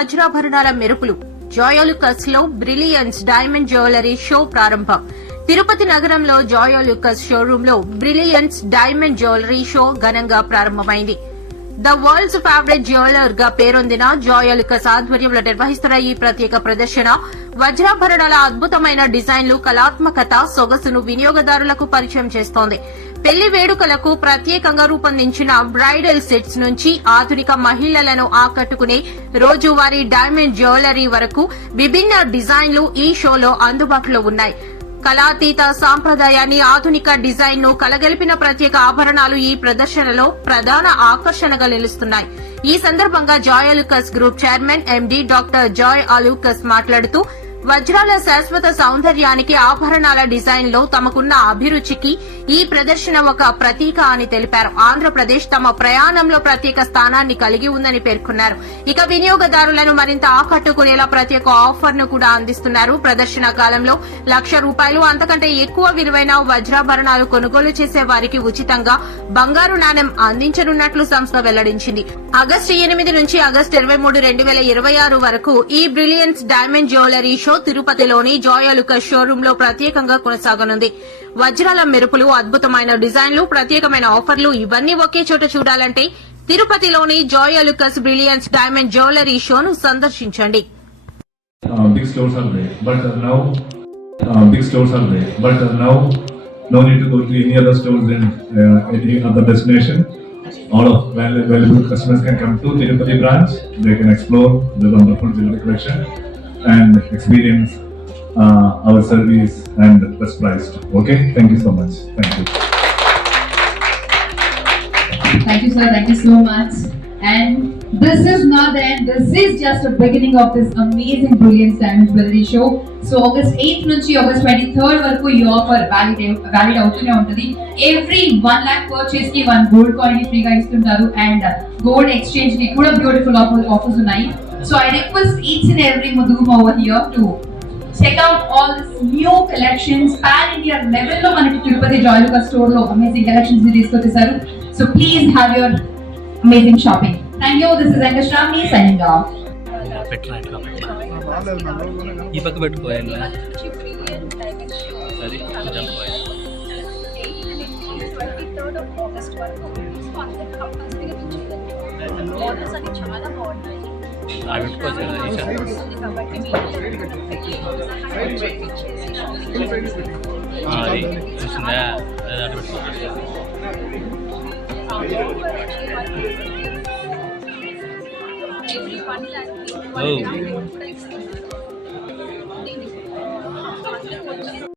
వజ్రాభరణాల మెరుపులు జాయోలుకస్ లో brilliance diamond jewellery show ప్రారంభం. తిరుపతి నగరంలో జాయోలుకస్ షోరూమ్ లో బ్రిలియన్స్ డైమండ్ జ్యువెలరీ షో ఘనంగా ప్రారంభమైంది. ద వరల్డ్స్ ఫేవరెట్ జ్యువెలర్ గా పేరొందిన జాయోలుకస్ ఆధ్వర్యంలో నిర్వహిస్తున్న ఈ ప్రత్యేక ప్రదర్శన వజ్రాభరణాల అద్భుతమైన డిజైన్లు, కళాత్మకత, సొగసును వినియోగదారులకు పరిచయం చేస్తోంది. పెళ్లి వేడుకలకు ప్రత్యేకంగా రూపొందించిన బ్రైడల్ సెట్స్ నుంచి ఆధునిక మహిళలను ఆకట్టుకునే రోజువారీ డైమండ్ జ్యువెలరీ వరకు విభిన్న డిజైన్లు ఈ షోలో అందుబాటులో ఉన్నాయి. కళాతీత సాంప్రదాయాన్ని, ఆధునిక డిజైన్ ను కలగలిపిన ప్రత్యేక ఆభరణాలు ఈ ప్రదర్శనలో ప్రధాన ఆకర్షణగా నిలుస్తున్నాయి. ఈ సందర్భంగా Joyalukkas group chairman MD doctor Joy Alukkas మాట్లాడుతూ వజ్రాల శాశ్వత సౌందర్యానికి, ఆభరణాల డిజైన్ లో తమకున్న అభిరుచికి ఈ ప్రదర్శన ఒక ప్రతీక అని తెలిపారు. ఆంధ్రప్రదేశ్ తమ ప్రయాణంలో ప్రత్యేక స్థానాన్ని కలిగి ఉందని పేర్కొన్నారు. ఇక వినియోగదారులను మరింత ఆకట్టుకునేలా ప్రత్యేక ఆఫర్ ను కూడా అందిస్తున్నారు. ప్రదర్శన కాలంలో ₹1,00,000 అంతకంటే ఎక్కువ విలువైన వజ్రాభరణాలు కొనుగోలు చేసే వారికి ఉచితంగా బంగారు నాణెం అందించనున్నట్లు సంస్థ వెల్లడించింది. ఆగస్టు 8 నుంచి ఆగస్టు 23, 2026 వరకు ఈ బ్రిలియన్స్ డైమండ్ జ్యువెలరీ షో తిరుపతిలోని జాయోలుకస్ షోరూమ్ లో ప్రత్యేకంగా కొనసాగనుంది. వజ్రాల మెరుపులు, అద్భుతమైన డిజైన్లు, ప్రత్యేకమైన ఆఫర్లు ఇవన్నీ ఒకే చోట చూడాలంటే తిరుపతిలోని జాయోలుకస్ బ్రిలియన్స్ డైమండ్ జ్యువెలరీ షోను సందర్శించండి. Big stores are there, but now no need to go to any other stores in any other destination. All of valuable customers can come to Tirupati branch. They can explore the wonderful jewelry collection and experience our service and best priced. Okay, thank you so much. Thank you. Thank you, sir. Thank you so much. And this is not the end. This is just the beginning of this amazing Brilliance Diamond Jewelry Show. So August 8th నుంచి August 23rd వరకు ఈ offer valid అవుతూనే ఉంటుంది. Every 1 lakh purchase కి 1 gold coin ని ఫ్రీగా ఇస్తుంటారు and gold exchange కి కూడా బ్యూటిఫుల్ ఆఫర్స్ ఉన్నాయి. So I request each and every Muduguma over here to check out all this new collections. Pan India level లో మనకి తిరుపతి జాయోలుకస్ స్టోర్ లో అమేజింగ్ కలెక్షన్స్ ని తీసుకొచ్చేసారు. So please have your amazing shopping. Thank you. This is Anka Shravani signing off. ఈ పక్క పెట్టుకోవాలి. అది చూసిందా?